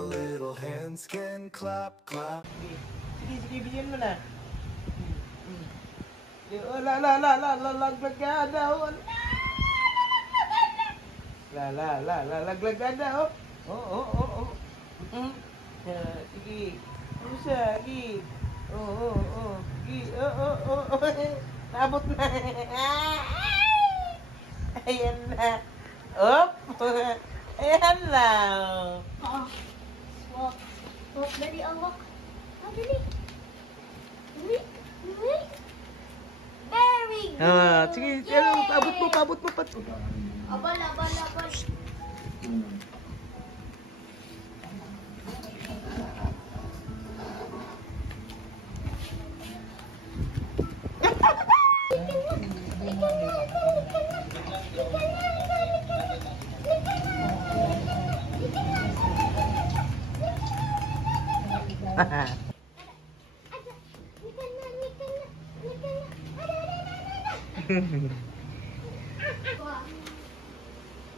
little hands can clap, clap. Sige, sige, bigyan mo na. Laglag ka daw. Laglag ka daw. Oh. Sige. Ano siya? Sige. Oh. Sige. Oh. Naabot na. Ayan na. Op. Ayan na. Walk, dali, walk. Dali. Very good. Sige, abot mo. Abal.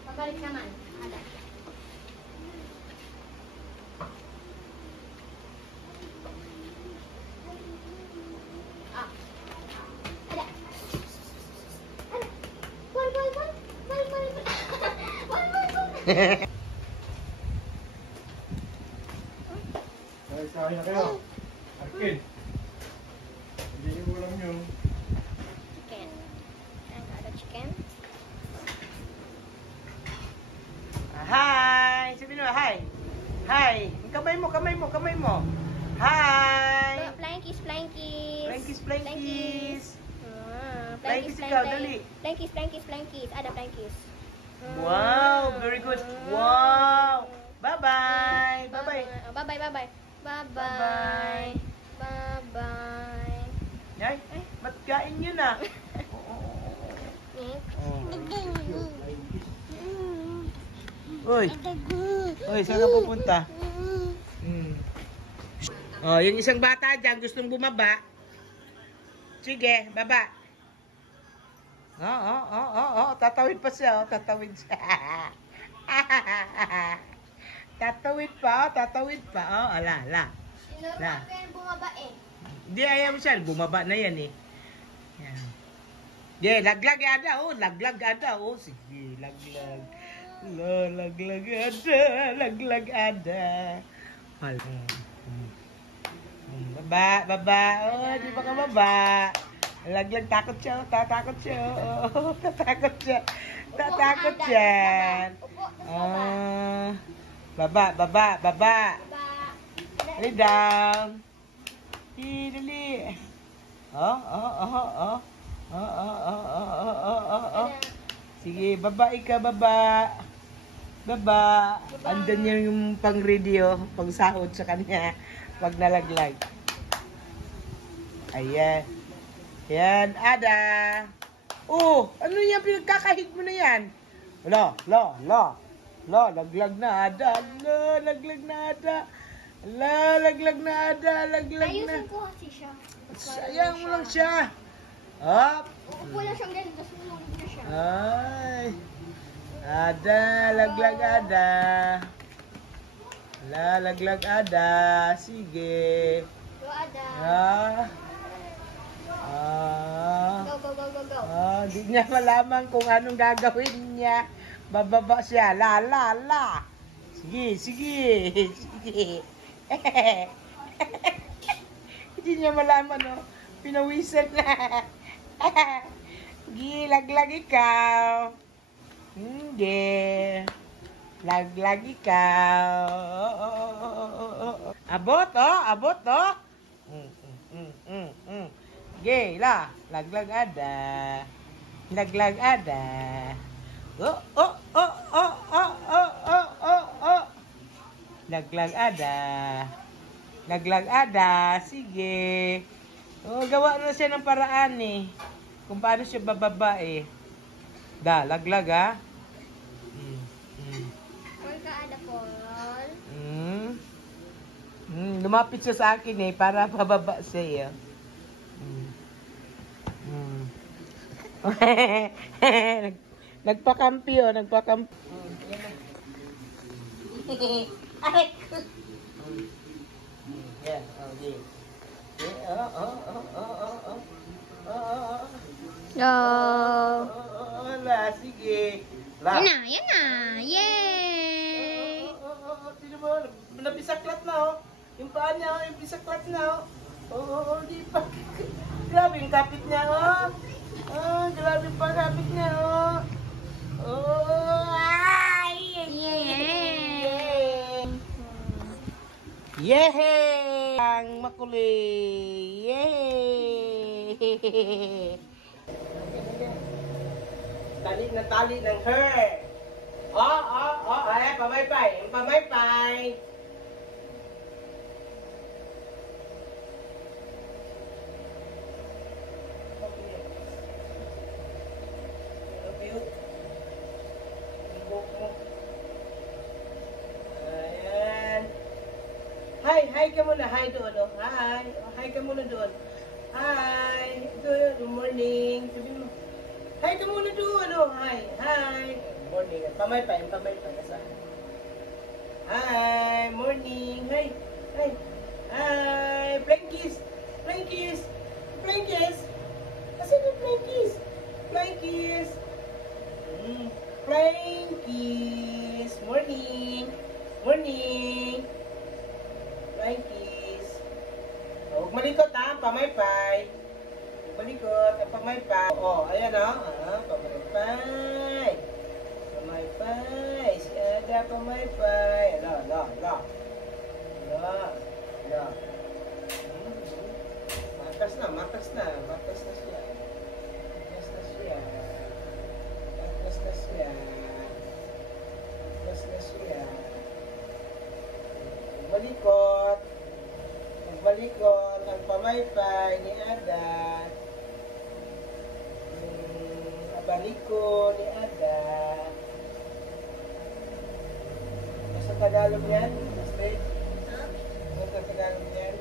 Pabalik naman. Ada. Ada. Bal. Sakay na kayo. Arkin. Hindi yung ulam nyo. Chicken. Ada chicken. Hi! Sabi mo, hi! Hi! Kamay mo! Hi! Flying kiss. Plankies! Flying kiss ikaw, dali. Flying kiss. Ada flying kiss. Wow! Very good! Wow! Bye-bye! Bye-bye. Ay, ba't kain nyo na? Uy, saan ka pupunta? Oh, yung isang bata dyan, gustong bumaba. Sige, baba. Tatawid pa siya, tatawid siya. Tatawid pa. Ala. Sinuruan ko yung bumaba eh. Hindi, ayaw siya. Bumaba na yan eh. Yan. Laglag ada. Sige, laglag. Laglag ada. Baba. Oh, di ba ka baba? Laglag, takot siya. Tatakot siya. Baba. Dali down. Dali. Sige, baba. Andun yung pang-radio, pang-sahod sa kanya. Wag nalaglag. Ayan. Yan, ada. Oh, ano yan? Pinagkakahig mo na yan. Laglag na ada. Laglag na. Ayusin ko kasi siya. Sayang mo lang siya. Up. Upo lang siyang ganun, tapos nulog na siya. Ay. Ada, laglag ada. Laglag ada. Sige. Go, Ada. Go. Di niya malaman kung anong gagawin niya. Bababa siya. La. Sige. Hindi niya malaman, no? Pinawisan na. Laglag ikaw. Hindi. Laglag ikaw. Abot, oh. Sige, laglag ada. Laglag ada. Laglag ada. Sige. Oh, gawa na siya ng paraan eh. Kung paano siya bababa eh. Laglag ha. Paul ka, Ada, Paul. Lumapit siya sa akin eh, para pababa siya eh. Nagpakampi oh, nagpakampi. Aray ko. Yan, okay. Okay, Wala, sige. Yan na, yan na. Yay! Tignan mo, nabisaklat na, oh. Yung paa niya, oh, yung bisaklat na, oh. Di pa. Grabe yung kapit niya, oh. Grabe pa kapit niya, oh. Ay! Yay! Yehey! Ang makuli! Yehey! Tali na tali ng hair. Ay, pamaypay. Yung pamaypay. Okay. Yung buhok mo. Ayan. Hi ka muna. Hi doon, oh. Hi. Hi ka muna doon. Hi. Good morning. Sabihin mo. Hi ka muna doon, oh. Hi. Morning. Pamaypay. Nasaan? Hi. Morning. Hi. Flying kiss. Asan yung flying kiss? Flying kiss. Morning. Flying kiss. Huwag malikot, ha? Pamaypay. Balikot, ang pamaypay. Ayan o. Pamaypay. Si Ada pamaypay. Ala. Makas na siya. Magbalik ang pamaypay ni Ada. Abaniko ni Ada. Sa Tagalog yan? Astrid? Ano sa Tagalog yan?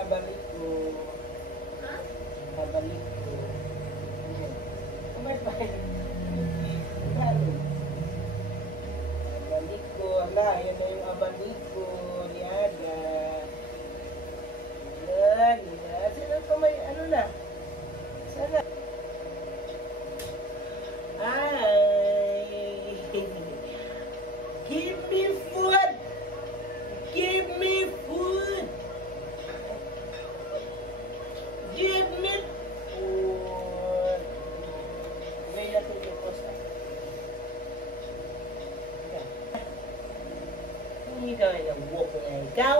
Abaniko. Pamaypay. Tagalog. Abaniko. Ala, yan na yung abaniko ni Ada. Sino pa may ano na? Sana. Ay. Give me food. Give me food. May natin yung posta. Hindi ka may walk na ikaw.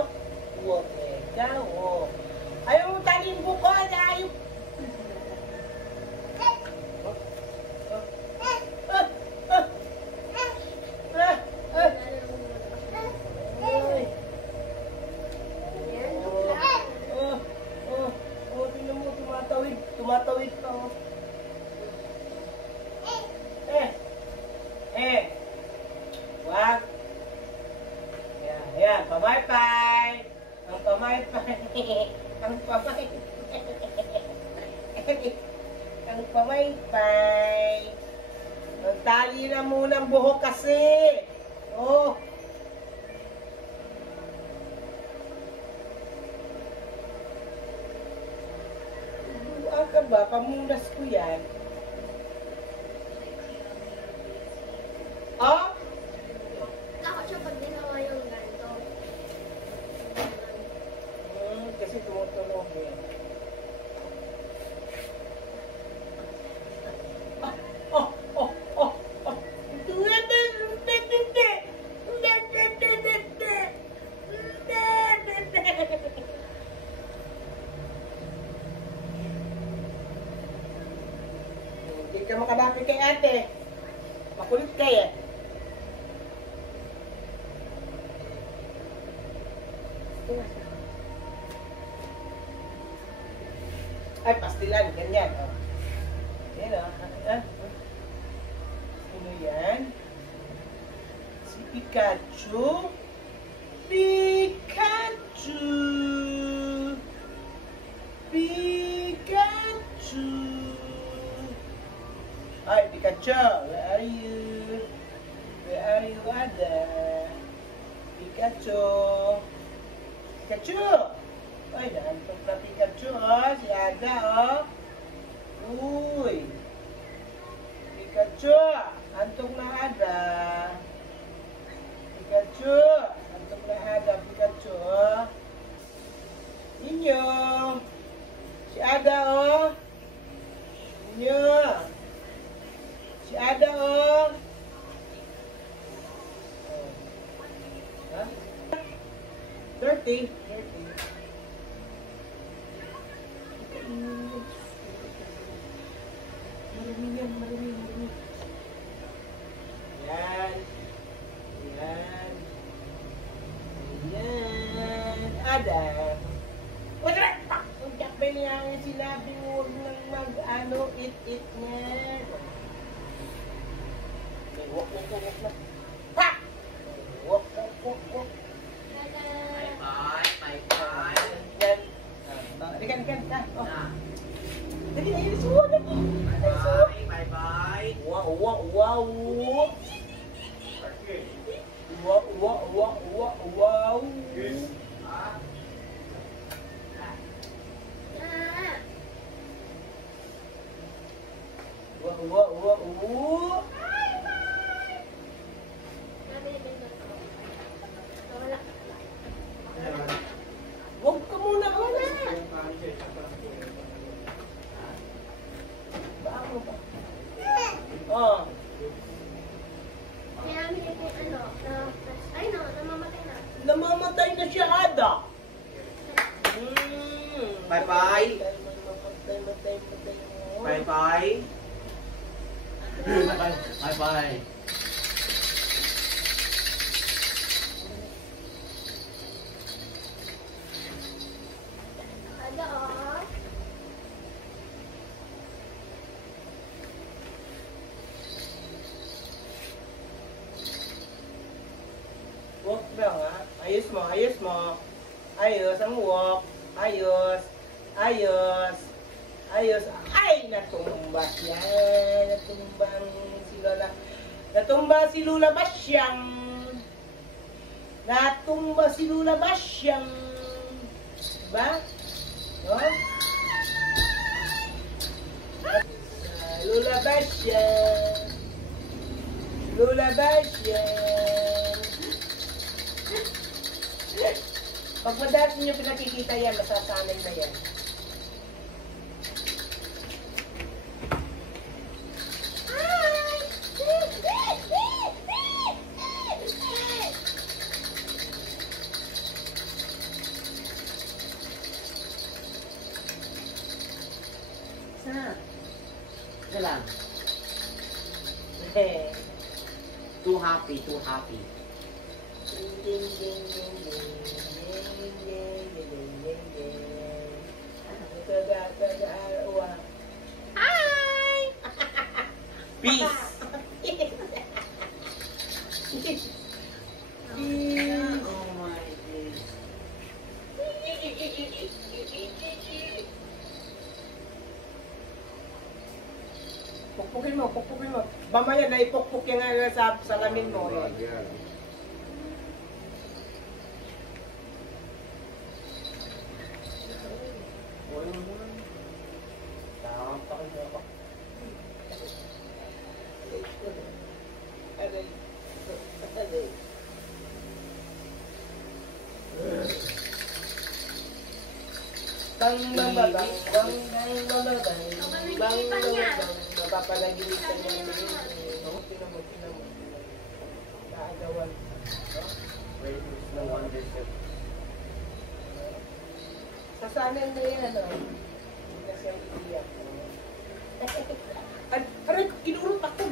Ayaw mo taliin buko na ayaw. Tingnan mo, tumatawid pa. Wag. Yan, pamaypay. Ang pamaypay. Magtali na muna ang buhok kasi. Oh. Buwan ka ba? Pamunas ko yan. Oh? Takot siya pag ginawa yung ganito. Kasi tumutunog yan. Hindi ka makalapit kay ate. Makulit ka yan. Ay, pastilan. Ganyan. Yan o. Sino yan? Si Pikachu. Hi, Pikachu. Where are you? Ada? Pikachu. Pikachu. Ay, naantok na Pikachu, oh. Si Ada, oh. Uy. Pikachu. Antok na Ada. Pikachu. Antok na Ada, Pikachu, oh. Inyo. Si Ada, oh. Inyo. Si Ada, oh. Ha? 30. 30. Marami yan, marami. Yan. Yan. Yan. Ada. Wala! Pagkat ba niya ang sinabi mo nang mag-ano, it niya. Walk na. Pa! Walk. Bye-bye. Yan. Dekan. Oh. Dali, ayun, suwa na po. Bye-bye. Wow. Arkin. Wow. Kiss. Wow. Huwag ka muna. Bago ba? Oh. Namamatay na siya, Ada. Bye-bye. Matay. Bye-bye. Bye-bye. Walk daw, ha? Ayos mo. Ayos ang walk. Ayos. Ay, natumba siya. Natumba si Lula Basyang. Diba? No? Lula Basyang. Pag madalas niyo pinakikita yan, masasanay na yan. Sana. Isa lang. Eh. Too happy. Peace. Oh my days. Pukpukin mo. Mamaya na ipukpuk yan nga sa salamin mo. Yan. Mapapalagilitan niya. Tinan mo. Kaagawan. No wonder, sir. Sasanan na yan, ano? Hindi na siya iiyak. Aray, kinurot ako.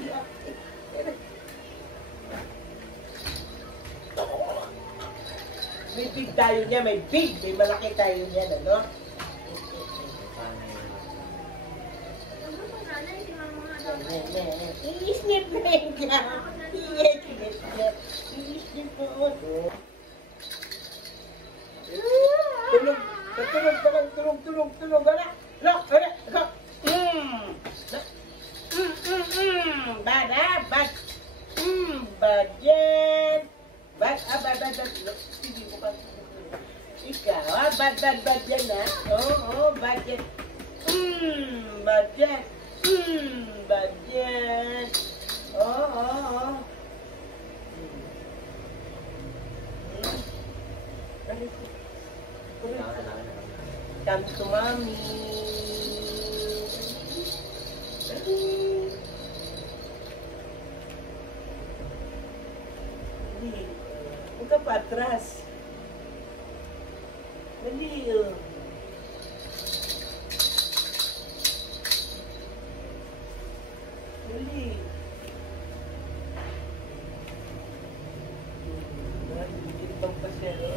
May big tayo niya, may malaki tayo niya, ano? I-snip na yun ka. I-snip na yun. Tulog. Bad. bad. Sige, bukas. Ikaw, bad yan, ha? Oo, bad yan. Bad yan. Bad yan. Oo. Come to mommy. Dali. Huwag ka pa atras. Dali. Dali. Ibang pasero.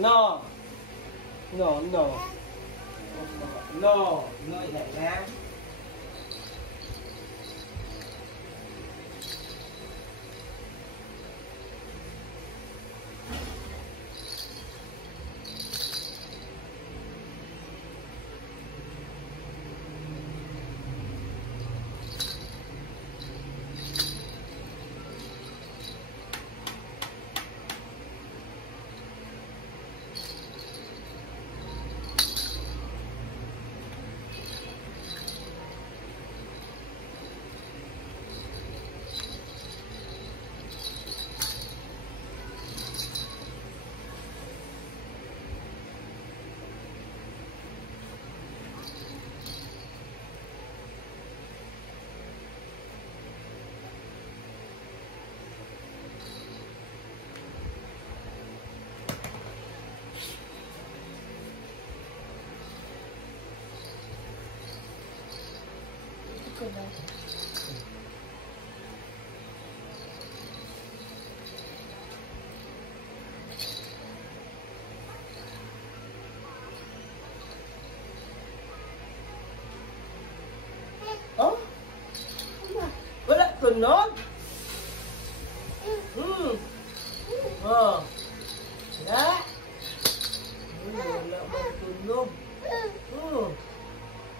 No. No, lại ra. Oh? Wala tunog? Oh. Wala? Wala bang tunog?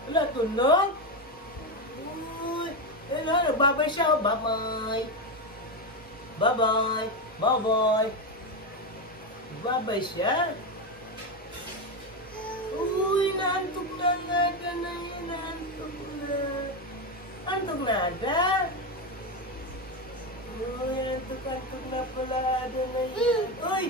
Wala tunog? Uy. Ano, nagbabay siya. Bye-bye. Bye-bye. Bye-bye. Nagbabay siya. Uy, naantok na nga ka na yun. Naantok na. Antok na ada. Uy, antok na pala ada na yun. Uy!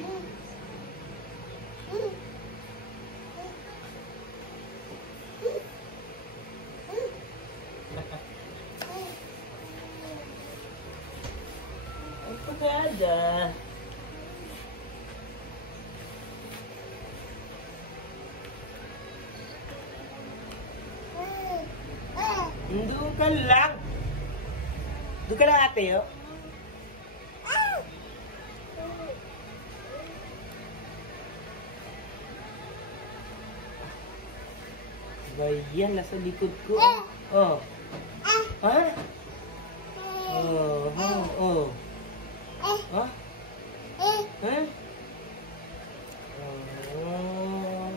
Antok na ada. Doon ka lang. Doon ka lang ate, oh. Bayan, nasa likod ko. Oh. Ha? Oh, oh. Ha? Ha? Oh.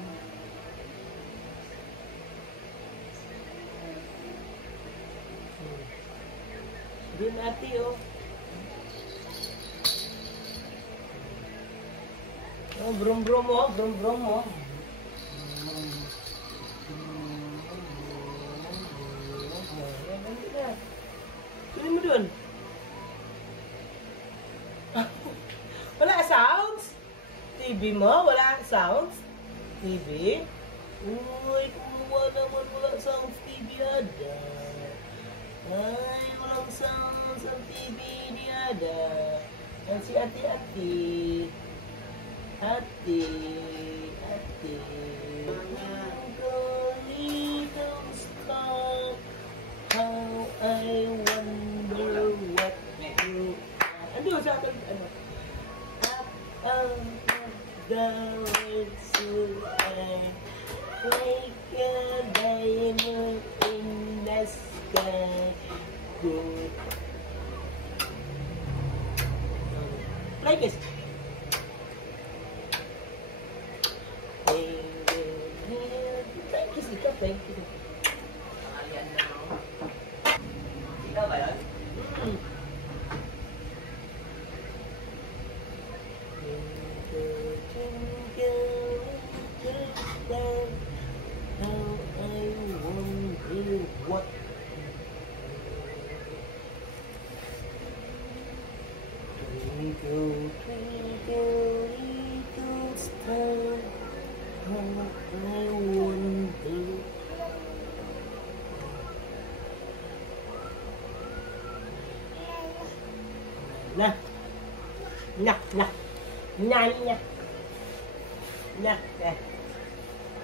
Doon ate, oh. Oh, brum-brum, oh. Brum-brum, oh. Sino mo doon? Wala sounds? TV mo? Wala sounds? TV? Uy, kumuha naman wala sounds TV ada. Ay, walang sounds ang TV di ada. Yan si ate-ate. Ate. Ate. Ang galing ang sky. like a diamond in the sky. Good. Like this. Like this, ikaw, like this. Ayan na. Ikaw ba yun? What? Twinkle, twinkle, little star, how I wonder. Nah, nah, nah, nah, nah, nah,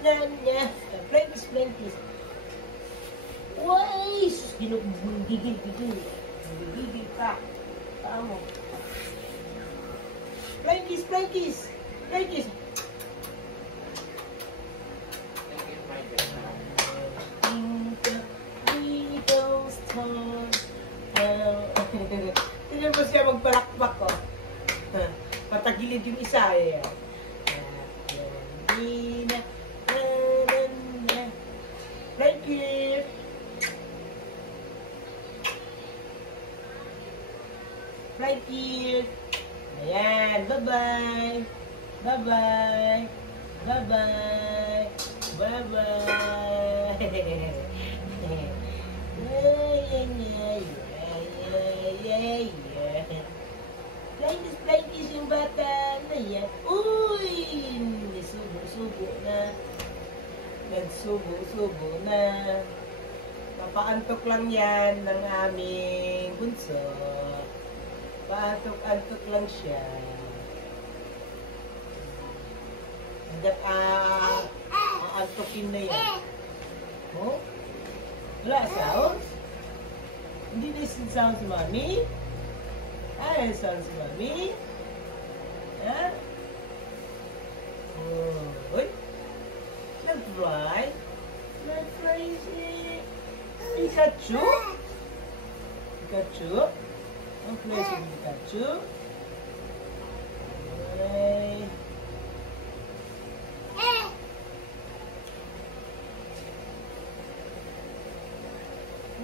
nah, nah, please, please. Why? Gigil pa. Tama. Plankies. Plankies. Little star. Tignan mo siya magpalakpak ko. Patagilid yung isa eh. Plankies. Plankies. Ayan, bye-bye. Bye-bye. Bye-bye. Bye-bye. Plankies yung bata na yan. Uy! Nagsubo na. Nagsubo na. Papaantok lang yan ng aming bunso. Paantok-antok lang siya. Hanggat aantokin na yan. Oh? Wala sounds? Hindi na yung sounds si Mami? Ano yung sounds si Mami? Ha? Oh. Uy! Nag-fly? Nag-fly si Pikachu? Pikachu? Ang fly si Pikachu? Okay.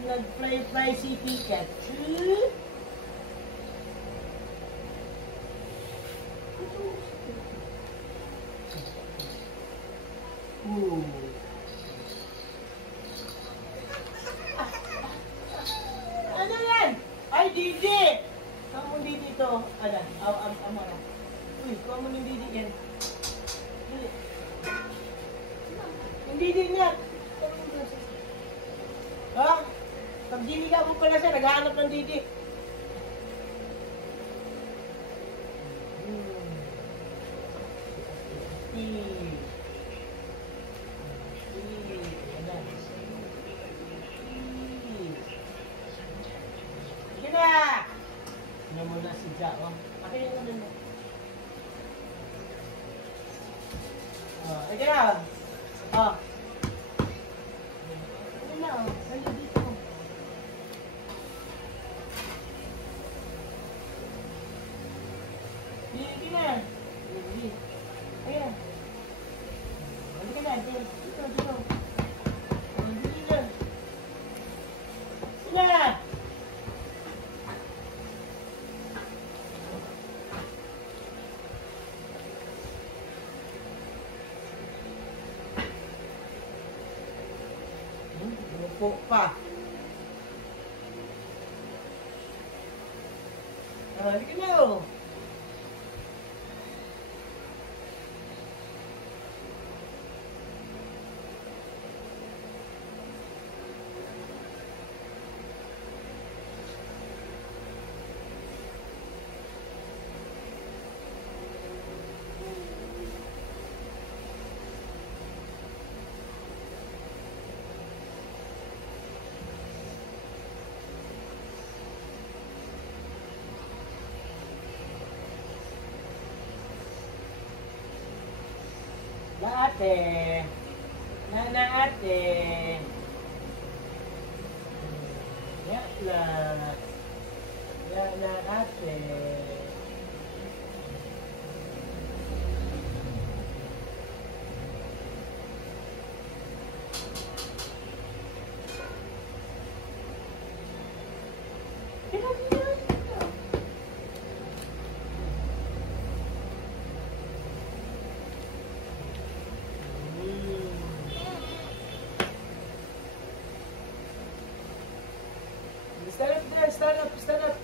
Nag-fly si Pikachu? Ooh. Ano yan? Ay, Didi! Kamu Didi to. Ala, amara. Uy, kamu ni Didi yan. Didi. Yung Didi niya. Ha? Pag Didi ka mo pala siya, naghahanap ng Didi. Sige na! Ano mo na si Ja, oh. Akin yung naman mo. Sige na! Ano na, oh. Sali dito. Sige na! Ayan. Sige na, dito. Dito na. Sige na! Umupo pa. Sige na, oh. Ate. Na ate. Ya na ate. Stand up there, stand up, stand up.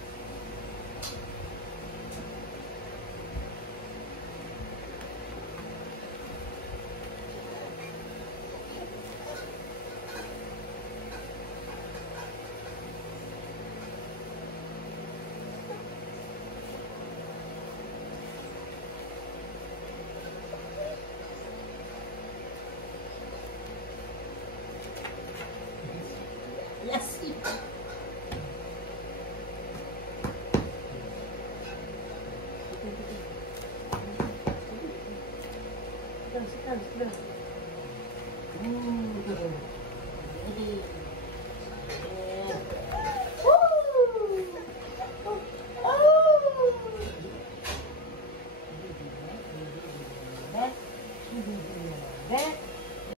Yes. Sit down.